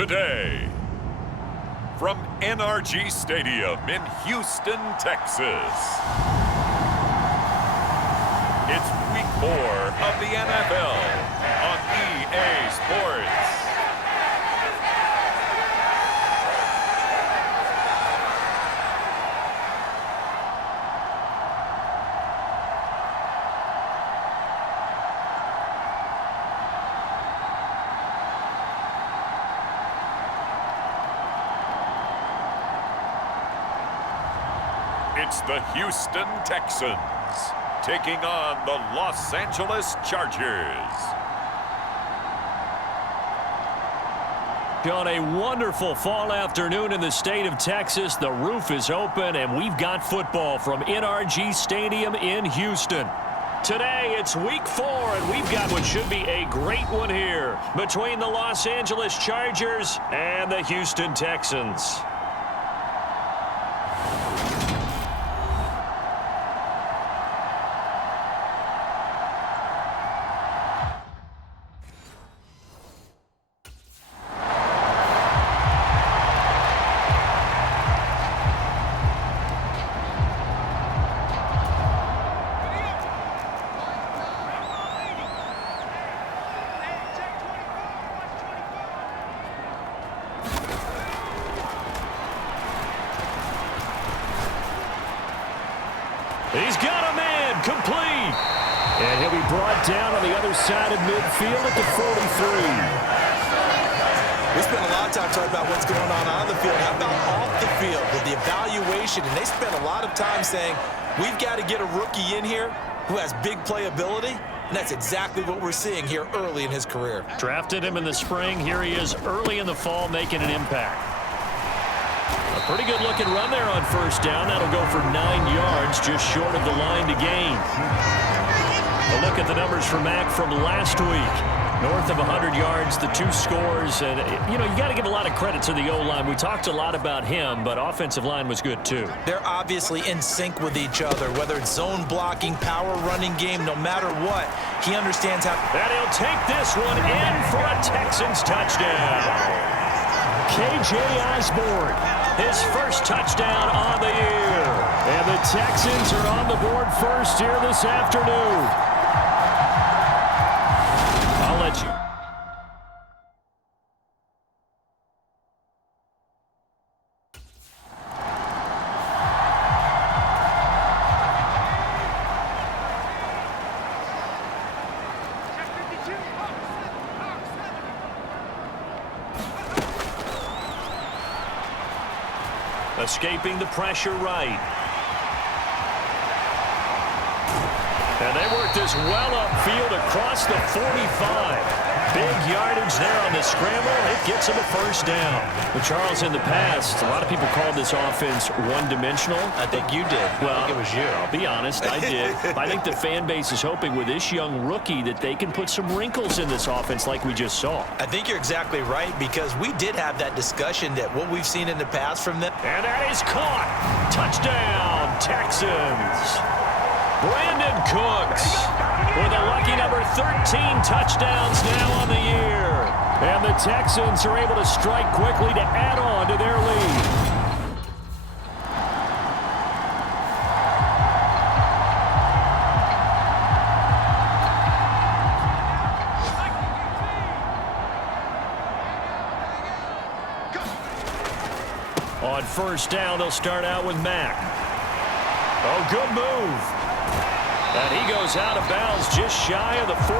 today. From NRG Stadium in Houston, Texas. It's week 4 of the NFL on EA Sports. It's the Houston Texans taking on the Los Angeles Chargers. On a wonderful fall afternoon in the state of Texas, the roof is open and we've got football from NRG Stadium in Houston. Today, it's week 4, and we've got what should be a great one here between the Los Angeles Chargers and the Houston Texans. He's got a man, complete. And he'll be brought down on the other side of midfield at the 43. We spent a lot of time talking about what's going on the field. How about off the field with the evaluation? And they spent a lot of time saying, we've got to get a rookie in here who has big playability. And that's exactly what we're seeing here early in his career. Drafted him in the spring. Here he is early in the fall making an impact. A pretty good-looking run there on first down. That'll go for 9 yards, just short of the line to gain. A look at the numbers for Mack from last week. North of 100 yards, the 2 scores. And, you know, you got to give a lot of credit to the O-line. We talked a lot about him, but offensive line was good, too. They're obviously in sync with each other, whether it's zone blocking, power running game, no matter what. He understands how. And he'll take this one in for a Texans touchdown. K.J. Osborne, his first touchdown on the year. And the Texans are on the board first here this afternoon. I'll let you. Escaping the pressure right. And they work this well upfield across the 45. Big yardage there on the scramble. It gets him a first down. But Charles, in the past, a lot of people called this offense one-dimensional. I think you did. Well, I think it was you. I'll be honest, I did. I think the fan base is hoping with this young rookie that they can put some wrinkles in this offense like we just saw. I think you're exactly right, because we did have that discussion that what we've seen in the past from them. And that is caught. Touchdown, Texans. Brandon Cooks with a lucky number 13 touchdowns now on the year. And the Texans are able to strike quickly to add on to their lead. On first down, they'll start out with Mack. Oh, good move. And he goes out of bounds just shy of the 45.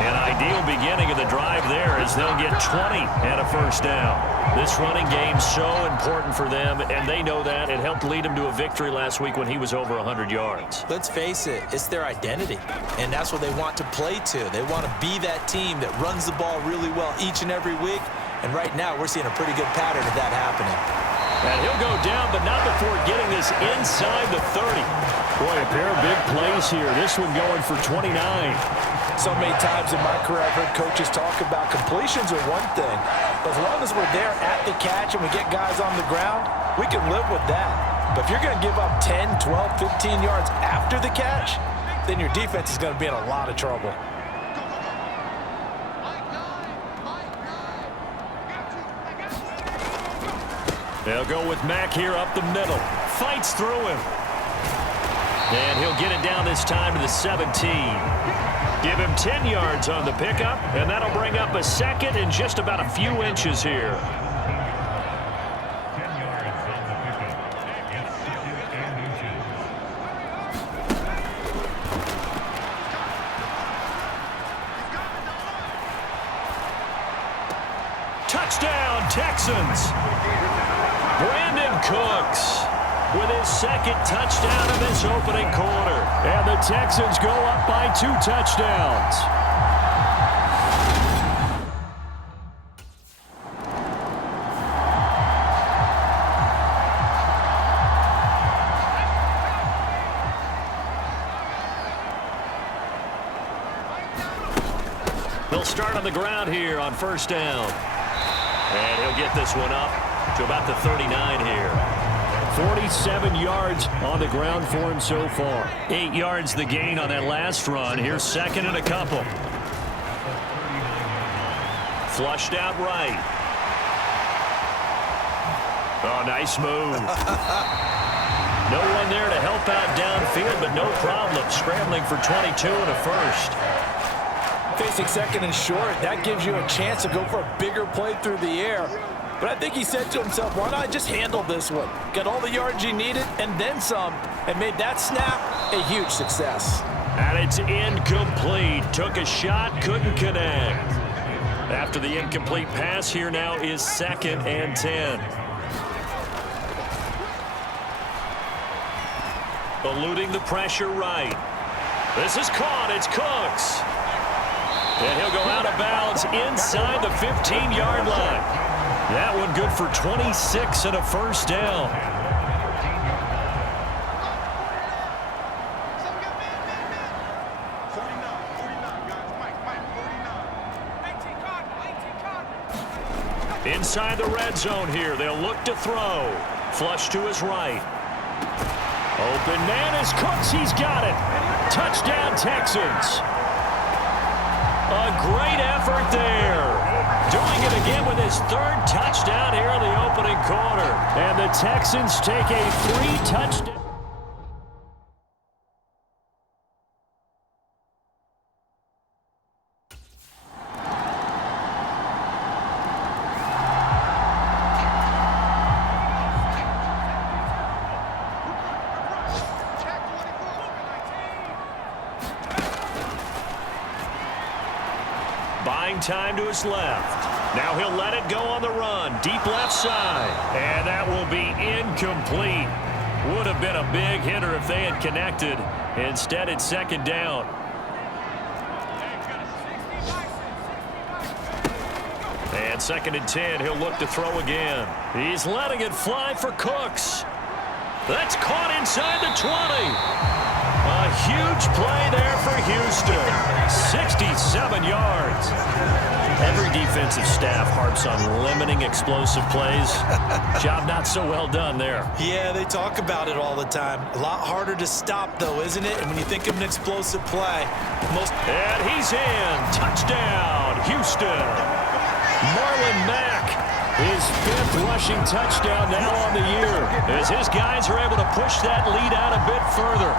An ideal beginning of the drive there as they'll get 20 and a first down. This running game's so important for them, and they know that. It helped lead them to a victory last week when he was over 100 yards. Let's face it, it's their identity, and that's what they want to play to. They want to be that team that runs the ball really well each and every week, and right now we're seeing a pretty good pattern of that happening. And he'll go down, but not before getting this inside the 30. Boy, a pair of big plays here. This one going for 29. So many times in my career, I've heard coaches talk about completions are one thing. But as long as we're there at the catch and we get guys on the ground, we can live with that. But if you're going to give up 10, 12, 15 yards after the catch, then your defense is going to be in a lot of trouble. They'll go with Mack here up the middle. Fights through him. And he'll get it down this time to the 17. Give him 10 yards on the pickup, and that'll bring up a second and just about a few inches here. Touchdown, Texans. Brandon Cooks with his second touchdown of this opening quarter. And the Texans go up by 2 touchdowns. They'll start on the ground here on first down. And he'll get this one up to about the 39 here. 47 yards on the ground for him so far. 8 yards the gain on that last run. Here's second and a couple. Flushed out right. Oh, nice move. No one there to help out downfield, but no problem. Scrambling for 22 and a first. Facing second and short, that gives you a chance to go for a bigger play through the air. But I think he said to himself, why not just handle this one? Got all the yards he needed and then some, and made that snap a huge success. And it's incomplete. Took a shot, couldn't connect. After the incomplete pass, here now is second and 10. Eluding the pressure right. This is caught. It's Cooks. And he'll go out of bounds inside the 15-yard line. That one good for 26 and a first down. Inside the red zone here. They'll look to throw. Flush to his right. Open man is Cooks. He's got it. Touchdown, Texans. A great effort there. Doing it again with his third touchdown here in the opening quarter. And the Texans take a 3-touchdown. Buying time to his left. Now he'll let it go on the run. Deep left side. And that will be incomplete. Would have been a big hitter if they had connected. Instead, it's second down. And second and 10. He'll look to throw again. He's letting it fly for Cooks. That's caught inside the 20. A huge play there for Houston. 67 yards. Every defensive staff harps on limiting explosive plays. Job not so well done there. Yeah, they talk about it all the time. A lot harder to stop, though, isn't it? And when you think of an explosive play, And he's in. Touchdown, Houston. Marlon Mack, his 5th rushing touchdown now on the year, as his guys are able to push that lead out a bit further.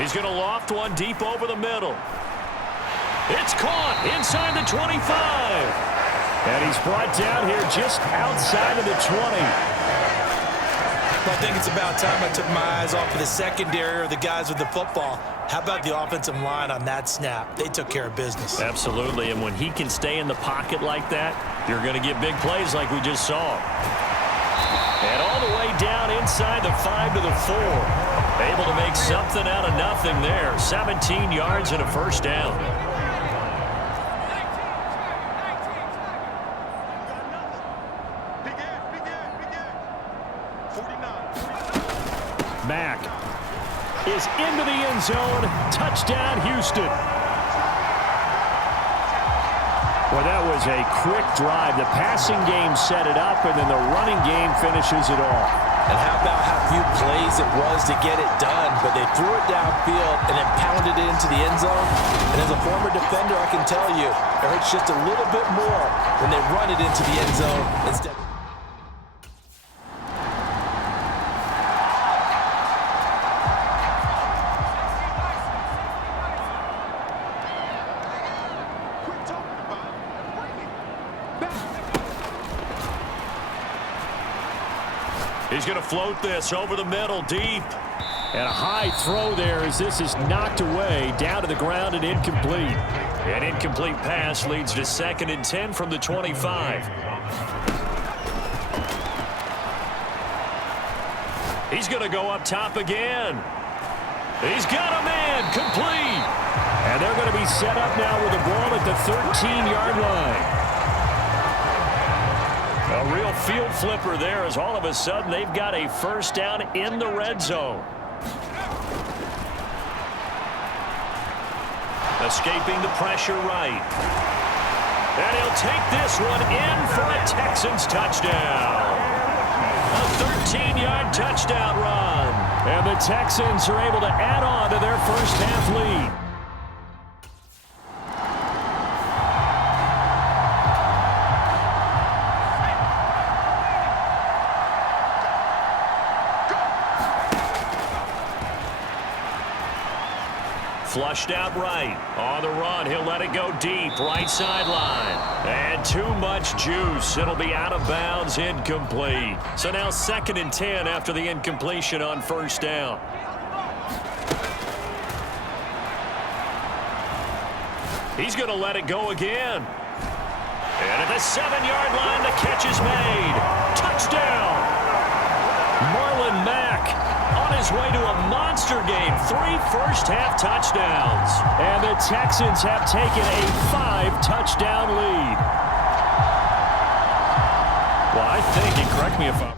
He's going to loft one deep over the middle. It's caught inside the 25. And he's brought down here just outside of the 20. I think it's about time I took my eyes off of the secondary or the guys with the football. How about the offensive line on that snap? They took care of business. Absolutely, and when he can stay in the pocket like that, you're going to get big plays like we just saw. And all the way down inside the 5 to the 4. Able to make something out of nothing there. 17 yards and a first down. Mack is into the end zone. Touchdown, Houston. Well, that was a quick drive. The passing game set it up, and then the running game finishes it off. And how about how few plays it was to get it done, but they threw it downfield and then pounded it into the end zone. And as a former defender, I can tell you, it hurts just a little bit more when they run it into the end zone instead. He's going to float this over the middle, deep. And a high throw there as this is knocked away, down to the ground and incomplete. An incomplete pass leads to 2nd and 10 from the 25. He's going to go up top again. He's got a man, complete. And they're going to be set up now with the ball at the 13-yard line. A real field flipper there as all of a sudden they've got a first down in the red zone. Escaping the pressure right. And he'll take this one in for a Texans touchdown. A 13-yard touchdown run. And the Texans are able to add on to their first half lead. Flushed out right. On the run, he'll let it go deep. Right sideline. And too much juice. It'll be out of bounds, incomplete. So now 2nd and 10 after the incompletion on first down. He's going to let it go again. And at the 7-yard line, the catch is made. Touchdown! Marlon Mack on his way to a monster game. 3 first-half touchdowns. And the Texans have taken a 5-touchdown lead. Well, I think, and correct me if I'm...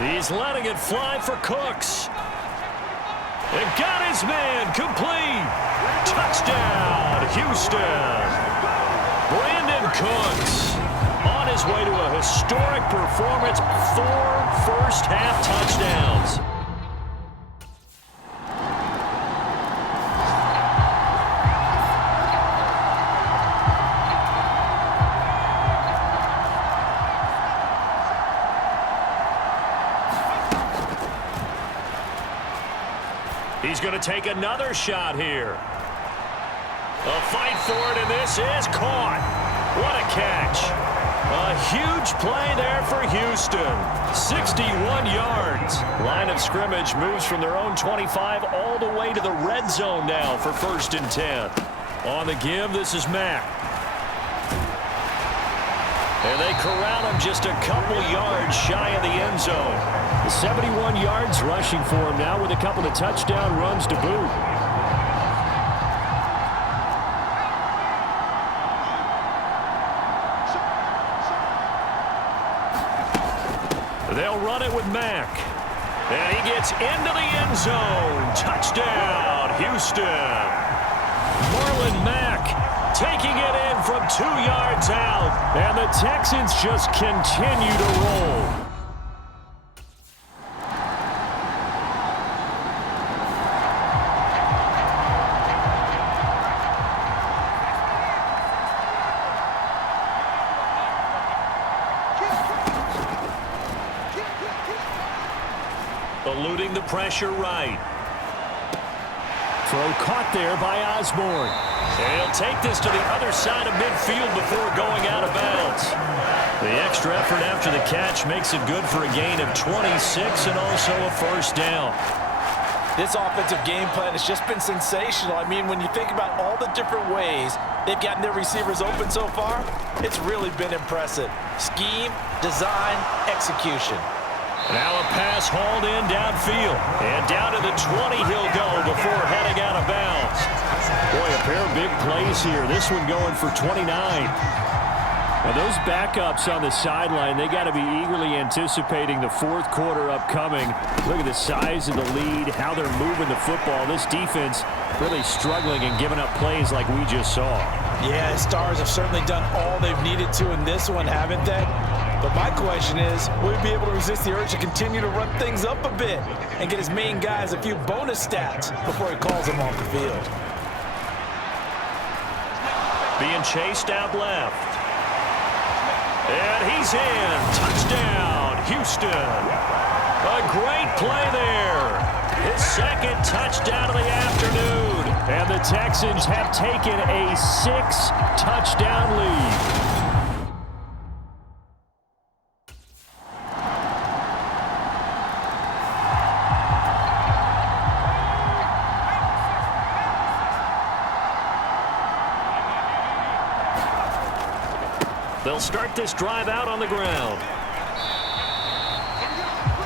He's letting it fly for Cooks. And got his man, complete. Touchdown, Houston. Brandon Cooks on his way to a historic performance. 4 first-half touchdowns. He's going to take another shot here. A fight for it, and this is caught. What a catch. A huge play there for Houston. 61 yards. Line of scrimmage moves from their own 25 all the way to the red zone now for 1st and 10. On the give, this is Mack. And they corral him just a couple yards shy of the end zone. 71 yards rushing for him now with a couple of touchdown runs to boot. They'll run it with Mack. And he gets into the end zone. Touchdown, Houston. Marlon Mack taking it in from 2 yards out. And the Texans just continue to roll. Eluding the pressure right. Throw caught there by Osborne. And he'll take this to the other side of midfield before going out of bounds. The extra effort after the catch makes it good for a gain of 26 and also a first down. This offensive game plan has just been sensational. I mean, when you think about all the different ways they've gotten their receivers open so far, it's really been impressive. Scheme, design, execution. Now a pass hauled in downfield. And down to the 20 he'll go before heading out of bounds. Boy, a pair of big plays here. This one going for 29. Well, those backups on the sideline, they got to be eagerly anticipating the fourth quarter upcoming. Look at the size of the lead, how they're moving the football. This defense really struggling and giving up plays like we just saw. Yeah, Stars have certainly done all they've needed to in this one, haven't they? But my question is, will he be able to resist the urge to continue to run things up a bit and get his main guys a few bonus stats before he calls them off the field? Being chased out left. And he's in. Touchdown, Houston. A great play there. His second touchdown of the afternoon. And the Texans have taken a 6-touchdown lead. They'll start this drive out on the ground.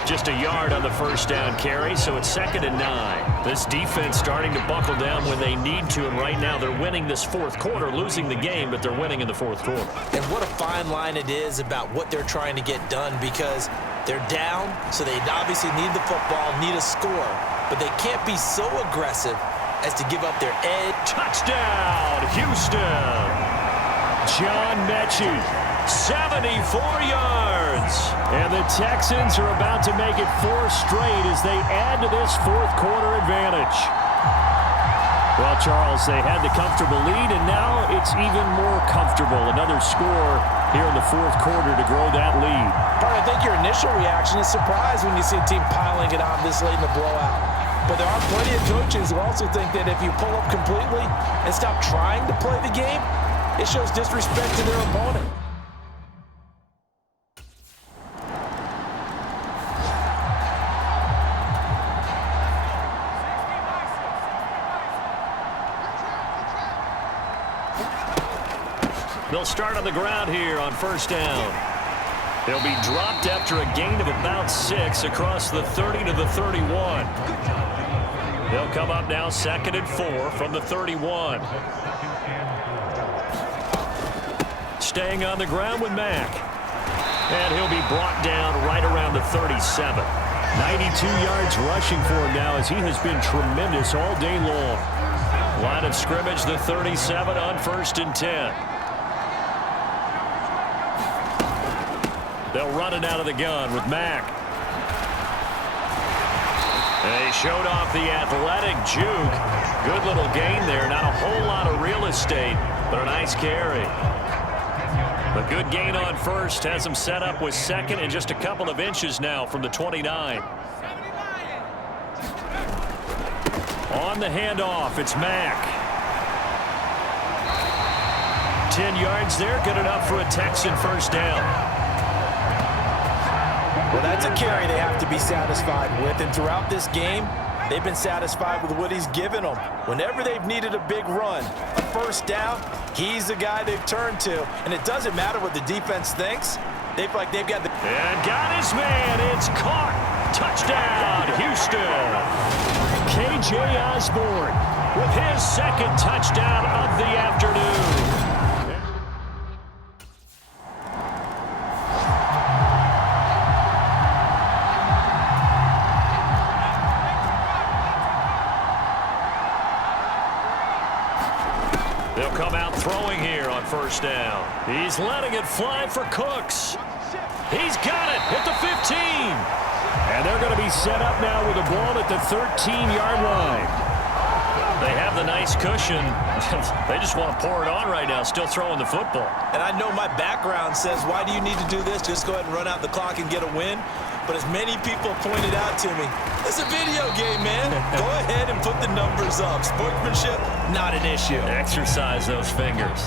Just a yard on the first down carry, so it's 2nd and 9. This defense starting to buckle down when they need to, and right now they're winning this fourth quarter, losing the game, but they're winning in the fourth quarter. And what a fine line it is about what they're trying to get done, because they're down, so they obviously need the football, need a score, but they can't be so aggressive as to give up their edge. Touchdown, Houston! John Mechie, 74 yards. And the Texans are about to make it 4 straight as they add to this fourth quarter advantage. Well, Charles, they had the comfortable lead, and now it's even more comfortable. Another score here in the fourth quarter to grow that lead. I think your initial reaction is surprise when you see a team piling it on this late in the blowout. But there are plenty of coaches who also think that if you pull up completely and stop trying to play the game, it shows disrespect to their opponent. They'll start on the ground here on first down. They'll be dropped after a gain of about 6 across the 30 to the 31. They'll come up now 2nd and 4 from the 31. Staying on the ground with Mack. And he'll be brought down right around the 37. 92 yards rushing for him now as he has been tremendous all day long. Line of scrimmage, the 37 on 1st and 10. They'll run it out of the gun with Mack. They showed off the athletic juke. Good little gain there. Not a whole lot of real estate, but a nice carry. A good gain on first has him set up with 2nd and just a couple of inches now from the 29. On the handoff, it's Mack. 10 yards there, good enough for a Texan first down. Well, that's a carry they have to be satisfied with, and throughout this game, they've been satisfied with what he's given them. Whenever they've needed a big run, a first down, he's the guy they've turned to, and it doesn't matter what the defense thinks. They've got the... And got his man. It's caught. Touchdown, Houston. K.J. Osborne with his 2nd touchdown of the afternoon. They'll come out throwing here on first down. He's letting it fly for Cooks. He's got it at the 15. And they're going to be set up now with a ball at the 13-yard line. They have the nice cushion. They just want to pour it on right now, still throwing the football. And I know my background says, why do you need to do this? Just go ahead and run out the clock and get a win. But as many people pointed out to me, it's a video game, man. Go ahead and put the numbers up. Sportsmanship, not an issue. Exercise those fingers.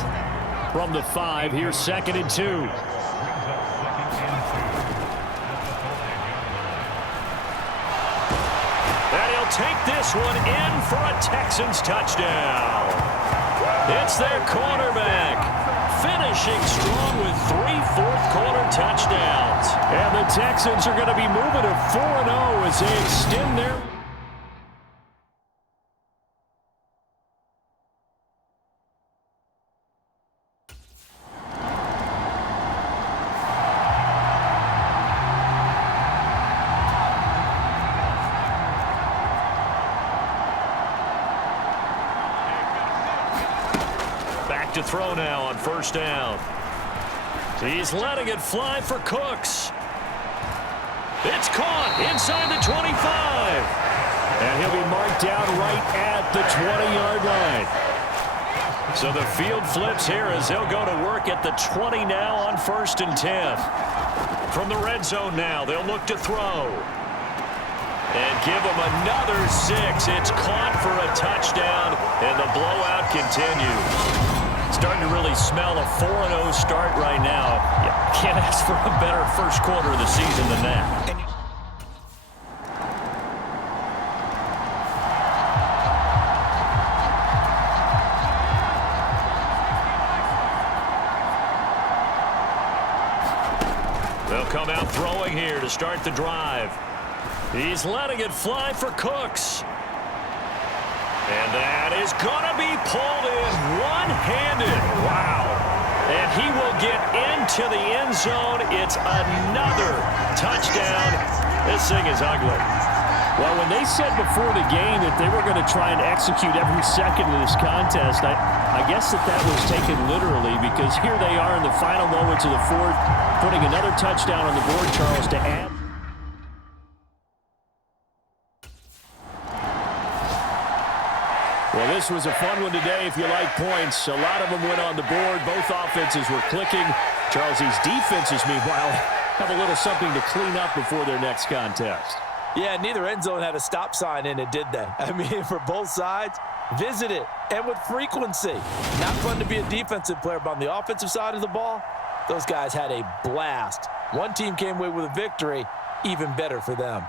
From the 5, here's 2nd and 2. And he'll take this one in for a Texans touchdown. It's their quarterback, finishing strong with 3 fourth-quarter touchdowns. And the Texans are going to be moving to 4-0 as they extend their... to throw now on first down. He's letting it fly for Cooks. It's caught inside the 25. And he'll be marked down right at the 20-yard line. So the field flips here as they'll go to work at the 20 now on 1st and 10. From the red zone now, they'll look to throw. And give him another 6. It's caught for a touchdown, and the blowout continues. Starting to really smell a 4-0 start right now. You can't ask for a better first quarter of the season than that. They'll come out throwing here to start the drive. He's letting it fly for Cooks. And that is going to be pulled in one-handed. Wow. And he will get into the end zone. It's another touchdown. This thing is ugly. Well, when they said before the game that they were going to try and execute every second of this contest, I guess that was taken literally, because here they are in the final moments of the fourth, putting another touchdown on the board, Charles, to add. Well, this was a fun one today if you like points. A lot of them went on the board. Both offenses were clicking. Charles, these defenses, meanwhile, have a little something to clean up before their next contest. Yeah, neither end zone had a stop sign in it, did they? I mean, for both sides, visit it, and with frequency. Not fun to be a defensive player, but on the offensive side of the ball, those guys had a blast. One team came away with a victory, even better for them.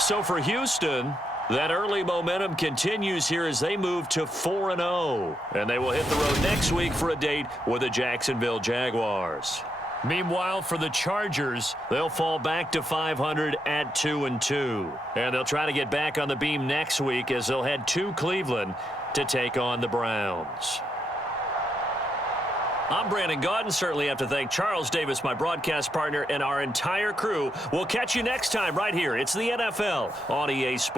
So for Houston, that early momentum continues here as they move to 4-0. And they will hit the road next week for a date with the Jacksonville Jaguars. Meanwhile, for the Chargers, they'll fall back to 500 at 2-2. And they'll try to get back on the beam next week as they'll head to Cleveland to take on the Browns. I'm Brandon Gaudin. Certainly have to thank Charles Davis, my broadcast partner, and our entire crew. We'll catch you next time right here. It's the NFL on EA Sports.